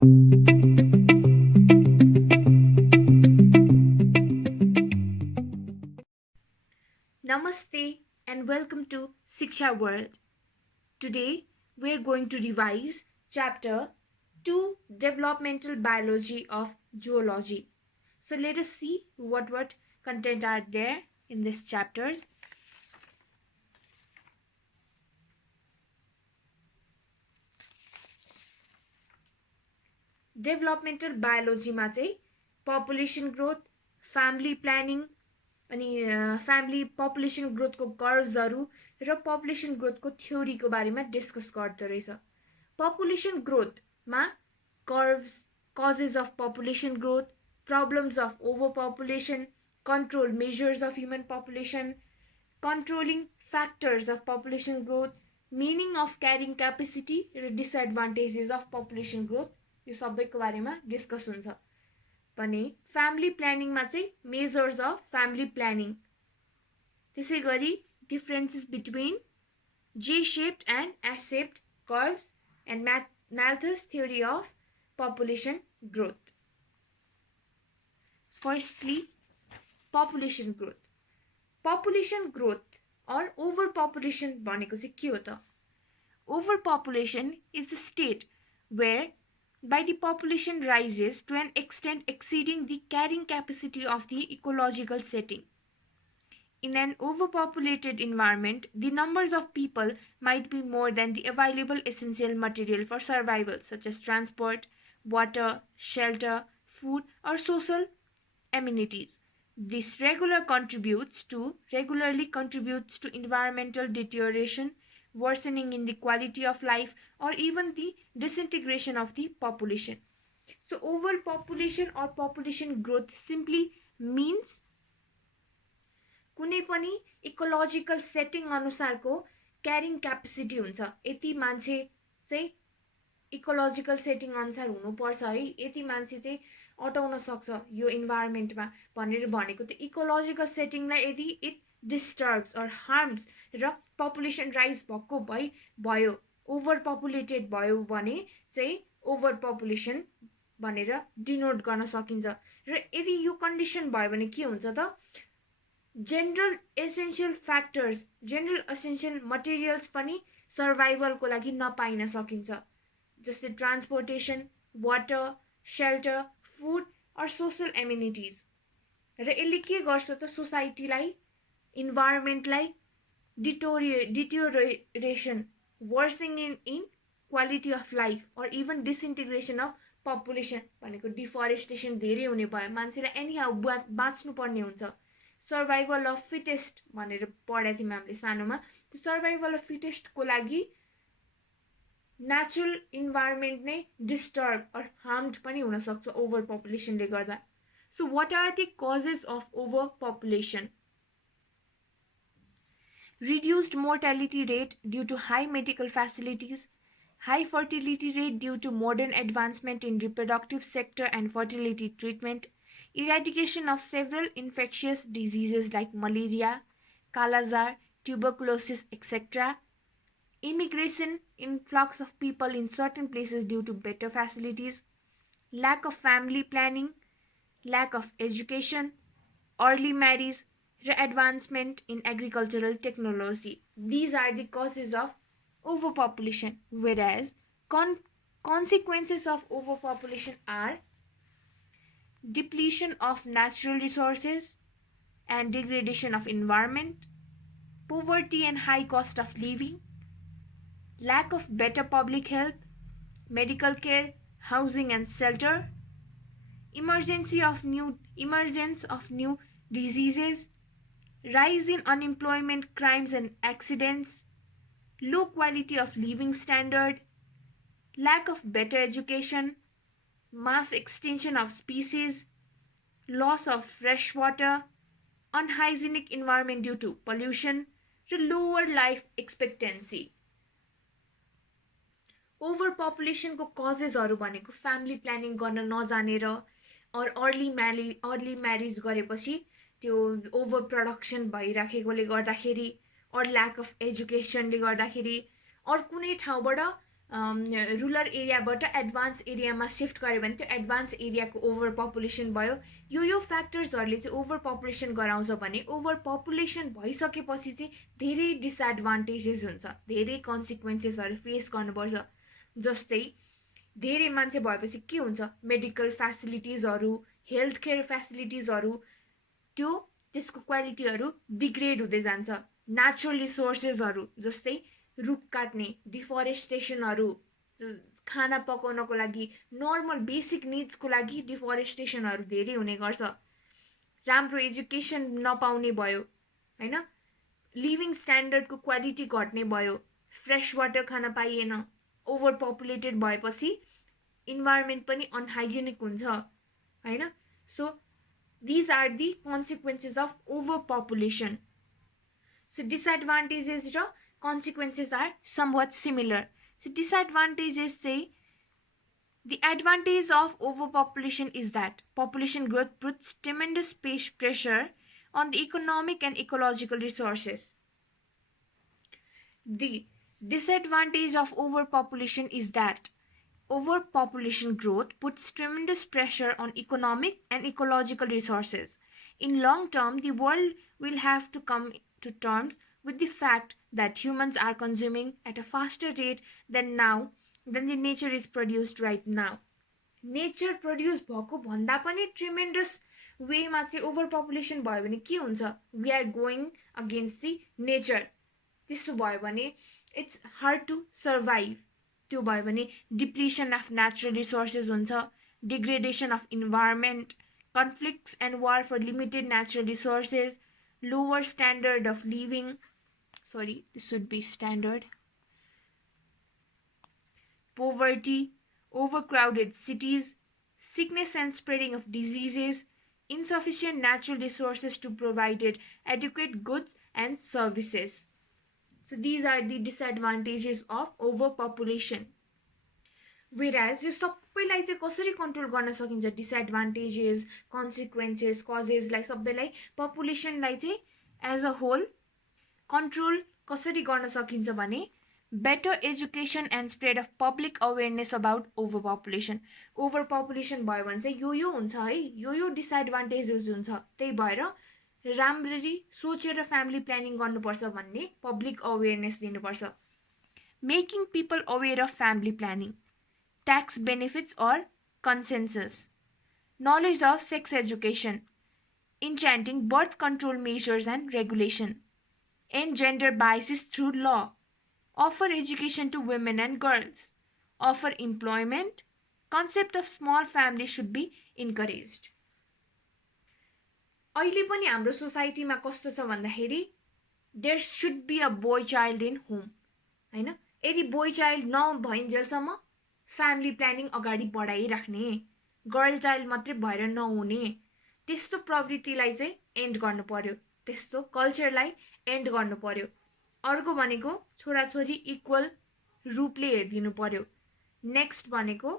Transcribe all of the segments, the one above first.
Namaste and welcome to Siksha World. Today we are going to revise chapter 2, Developmental Biology of Zoology. So let us see what content are there in this chapters. Developmental biology मा चाहिँ population growth, family planning अनि family population growth को कर्व्सहरु र population growth को theory को बारेमा discuss गर्दै रहेछ. Population growth मा curves, causes of population growth, problems of overpopulation, control measures of human population, controlling factors of population growth, meaning of carrying capacity र disadvantages of population growth यो सबैको बारेमा डिस्कस हुन्छ. भने फ्यामिली प्लानिङ मा चाहिँ measures of family planning, त्यसैगरी differences between जे shaped and S shaped curves and Malthus theory of population growth. Firstly, population growth. Population growth or overpopulation भनेको चाहिँ के हो त? Overpopulation is the state where by the population rises to an extent exceeding the carrying capacity of the ecological setting. In an overpopulated environment, the numbers of people might be more than the available essential material for survival, such as transport, water, shelter, food, or social amenities. This regularly contributes to environmental deterioration, worsening in the quality of life, or even the disintegration of the population. So overpopulation or population growth simply means कुनै पनि ecological setting अनुसारको carrying capacity हुन्छ. यति मान्छे चाहिँ ecological setting अनुसार हुनुपर्छ है, यति मान्छे चाहिँ अटाउन सक्छ यो इन्भाइरोमेन्टमा भनेर भनेको त इकोलोजिकल सेटिङलाई यदि इट डिस्टर्ब्स अर हार्म्स र पपुलेसन राइज भएको भयो ओभर पपुलेटेड भयो भने चाहिँ ओभर पपुलेसन भनेर डिनोट गर्न सकिन्छ. र यदि यो कन्डिसन भयो भने के हुन्छ त general essential factors, general essential materials पनि सर्भाइभलको लागि नपाइन सकिन्छ, जस्तै transportation, water, shelter, food or social amenities. र यसले के गर्छ त सोसाइटीलाई, इन्भाइरोमेन्टलाई deterioration, worsening in quality of life or even disintegration of population भनेको डिफरेस्टेसन धेरै हुने भयो, मान्छेलाई एनी हाउ बाँच्नु पर्ने हुन्छ. सर्भाइभल अफ फिटेस्ट भनेर पढाएको थियौँ हामीले सानोमा. त्यो सर्भाइभल अफ फिटेस्टको लागि नेचुरल इन्भाइरोमेन्ट नै डिस्टर्ब अर हार्म्ड पनि हुन सक्छ ओभर पपुलेसनले गर्दा. So what are the causes of overpopulation? Reduced mortality rate due to high medical facilities, high fertility rate due to modern advancement in reproductive sector and fertility treatment, eradication of several infectious diseases like malaria, Kala-Azar, tuberculosis, etc., immigration, influx of people in certain places due to better facilities, lack of family planning, lack of education, early marriage, advancement in agricultural technology. These are the causes of overpopulation, whereas consequences of overpopulation are depletion of natural resources and degradation of environment, poverty and high cost of living, lack of better public health, medical care, housing and shelter, emergence of new diseases, rise in unemployment, crimes and accidents, low quality of living standard, lack of better education, mass extinction of species, loss of fresh water, unhygienic environment due to pollution, lower life expectancy. Overpopulation को कजेसहरु भनेको family planning गर्न नजानेर और early marriage गरेपछि त्यो over production भइराखेकोले गर्दाखेरि और lack of एजुकेसनले गर्दाखेरि और कुनै ठाउँबाट रुरल एरियाबाट एडभान्स एरियामा सिफ्ट गर्यो भने त्यो एडभान्स एरियाको ओभर पपुलेसन भयो। यो फ्याक्टर्सहरूले चाहिँ ओभर पपुलेसन गराउँछ भने ओभर पपुलेसन भइसकेपछि चाहिँ धेरै डिसएडभान्टेजेस हुन्छ, धेरै कन्सिक्वेन्सेसहरू फेस गर्नुपर्छ। जस्तै धेरै मान्छे भएपछि के हुन्छ, मेडिकल फेसिलिटिजहरू, हेल्थ केयर फेसिलिटिजहरू त्यो त्यसको क्वालिटीहरू डिग्रेड हुँदै जान्छ। नेचुरल रिसोर्सेसहरू जस्तै रुख काट्ने, डिफरेस्टेसनहरू, खाना पकाउनको लागि नर्मल बेसिक निड्सको लागि डिफरेस्टेसनहरू धेरै हुने गर्छ। राम्रो एजुकेसन नपाउने भयो हैन, लिभिङ स्ट्यान्डर्डको क्वालिटी घट्ने भयो, फ्रेस वाटर खान पाइएन, ओभर पपुलेटेड भएपछि इन्भाइरोमेन्ट पनि अनहाइजेनिक हुन्छ हैन। So these are the consequences of overpopulation. So disadvantages र consequences are somewhat similar. So disadvantages say the advantage of overpopulation is that population growth puts tremendous pressure on the economic and ecological resources. The disadvantage of overpopulation is that overpopulation growth puts tremendous pressure on economic and ecological resources. In long term, the world will have to come to terms with the fact that humans are consuming at a faster rate than the nature is produced right now. Nature produce भएको भन्दा पनि tremendous वेमा चाहिँ over population भयो भने के हुन्छ, we are going against the nature. त्यस्तो भयो भने इट्स हार्ड टु सर्भाइभ। त्यो भयो भने डिप्लिसन अफ नेचुरल रिसोर्सेस हुन्छ, degradation of environment, conflicts and war for limited natural resources, lower standard of living, sorry this should be standard, poverty, overcrowded cities, sickness and spreading of diseases, insufficient natural resources to provide adequate goods and services. So these are the disadvantages of overpopulation. Whereas यो सबैलाई चाहिँ कसरी control गर्न सकिन्छ, disadvantages, consequences, कजेसलाई सबैलाई, पपुलेसनलाई चाहिँ as a whole control कसरी गर्न सकिन्छ भने better education and spread of public awareness about overpopulation. Overpopulation भयो भने चाहिँ यो हुन्छ है, यो डिसएडभान्टेजेस हुन्छ। त्यही भएर राम्ररी सोचेर फ्यामिली प्लानिङ गर्नुपर्छ भन्ने पब्लिक अवेरनेस दिनुपर्छ। Making people aware of family planning, tax benefits or consensus, knowledge of sex education, enchanting birth control measures and regulation, and gender biases through law, offer education to women and girls, offer employment, concept of small family should be encouraged. अहिले पनि हाम्रो सोसाइटीमा कस्तो छ भन्दाखेरि there should be a boy child in home हैन। यदि boy child नभइन्जेलसम्म family planning अगाडि बढाइराख्ने, गर्ल चाइल्ड मात्रै भएर नहुने, त्यस्तो प्रवृत्तिलाई चाहिँ एन्ड गर्नु पर्यो, त्यस्तो कल्चरलाई एन्ड गर्नु पर्यो। अर्को भनेको छोराछोरी इक्वल रूपले हेरिदिनु पर्यो। नेक्स्ट भनेको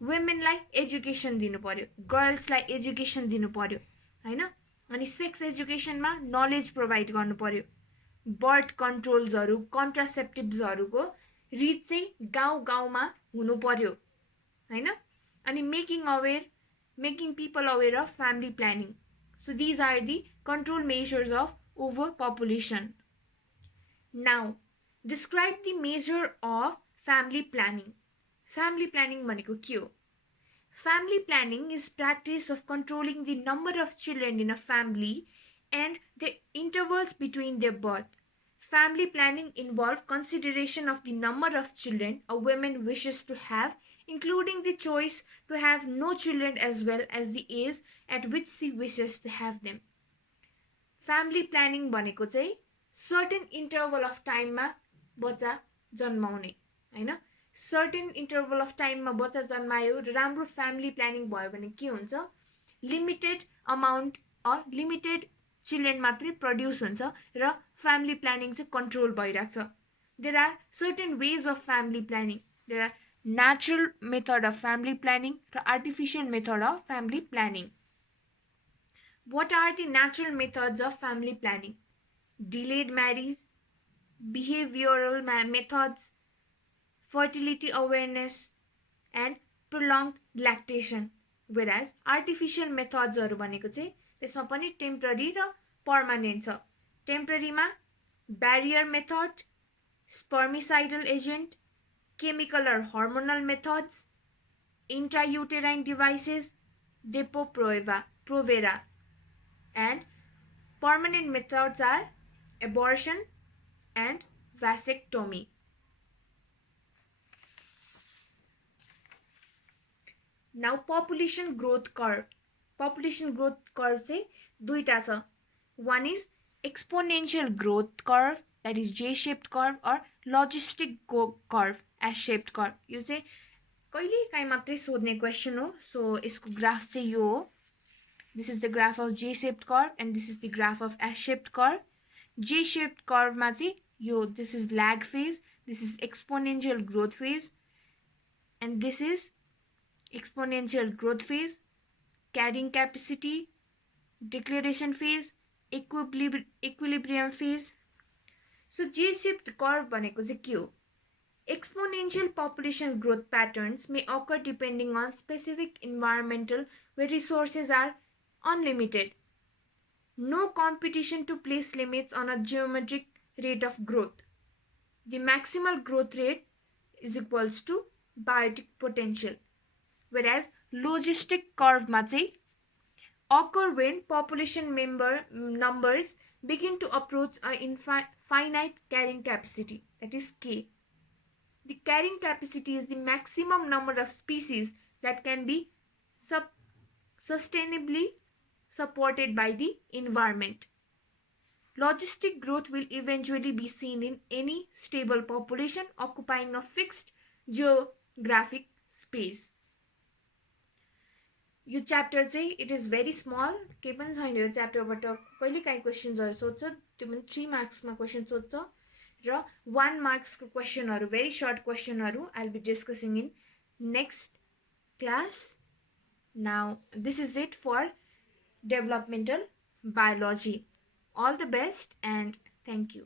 वुमेनलाई एजुकेसन दिनु पर्यो, गर्ल्सलाई एजुकेसन दिनु पर्यो हैन। अनि सेक्स एजुकेसनमा नलेज प्रोभाइड गर्नु पर्यो। बर्थ कन्ट्रोल्सहरू, कन्ट्रासेप्टिभ्सहरूको रिच चाहिँ गाउँ गाउँमा हुनु पर्यो हैन। अनि making people aware of family planning. So these are the control measures of overpopulation. Now, describe the measure of family planning. Family planning भनेको के हो? Family planning is practice of controlling the number of children in a family and the intervals between their birth. Family planning involves consideration of the number of children a woman wishes to have, including the choice to have no children as well as the age at which she wishes to have them. Family planning भनेको चाहिँ certain interval of टाइममा बच्चा जन्माउने हैन। Certain interval of टाइममा बच्चा जन्मायो र राम्रो फ्यामिली प्लानिङ भयो भने के हुन्छ, limited amount or limited children मात्रै प्रड्युस हुन्छ र फ्यामिली प्लानिङ चाहिँ कन्ट्रोल भइरहेको छ। There are certain ways of family planning, there are natural method of family planning र artificial method of family planning. What are the natural methods of family planning? Delayed marriage, behavioral methods, fertility awareness, and prolonged lactation. Whereas artificial methods हरु भनेको चाहिँ त्यसमा पनि temporary र permanent छ. टेम्पररीमा barrier method, spermicidal agent, chemical or hormonal methods, intrauterine devices, Depo-Provera, and permanent methods are abortion and vasectomy. Now population growth curve. Population growth curve चाहिँ दुईटा छ. One is exponential growth curve, that is J-shaped curve, or logistic curve, S-shaped curve. यो चाहिँ कहिले काहीँ मात्रै सोध्ने question हो. सो यसको ग्राफ चाहिँ यो हो. This is the graph of J-shaped curve and this is the graph of S-shaped curve. J-shaped curve मा चाहिँ यो, this is lag phase, this is exponential growth phase, and this is exponential growth phase, carrying capacity, declaration phase, equilibrium phase. So J-shaped curve भनेको चाहिँ के हो? Exponential population growth patterns may occur depending on specific environmental where resources are unlimited. No competition to place limits on a geometric rate of growth. The maximal growth rate is equals to biotic potential. Whereas logistic curve मा चाहिँ occur when population numbers begin to approach a finite carrying capacity, that is K. The carrying capacity is the maximum number of species that can be sustainably supported by the environment. Logistic growth will eventually be seen in any stable population occupying a fixed geographic space. यो chapter चाहिँ it is very small, के पनि छैन यो च्याप्टरबाट कहिले काहीँ क्वेसन्सहरू सोध्छ, त्यो पनि 3 मार्क्समा क्वेसन सोध्छ र 1 मार्क्सको क्वेसनहरू भेरी सर्ट क्वेसनहरू I will be discussing in next class. Now this is it for developmental biology. All the best and thank you.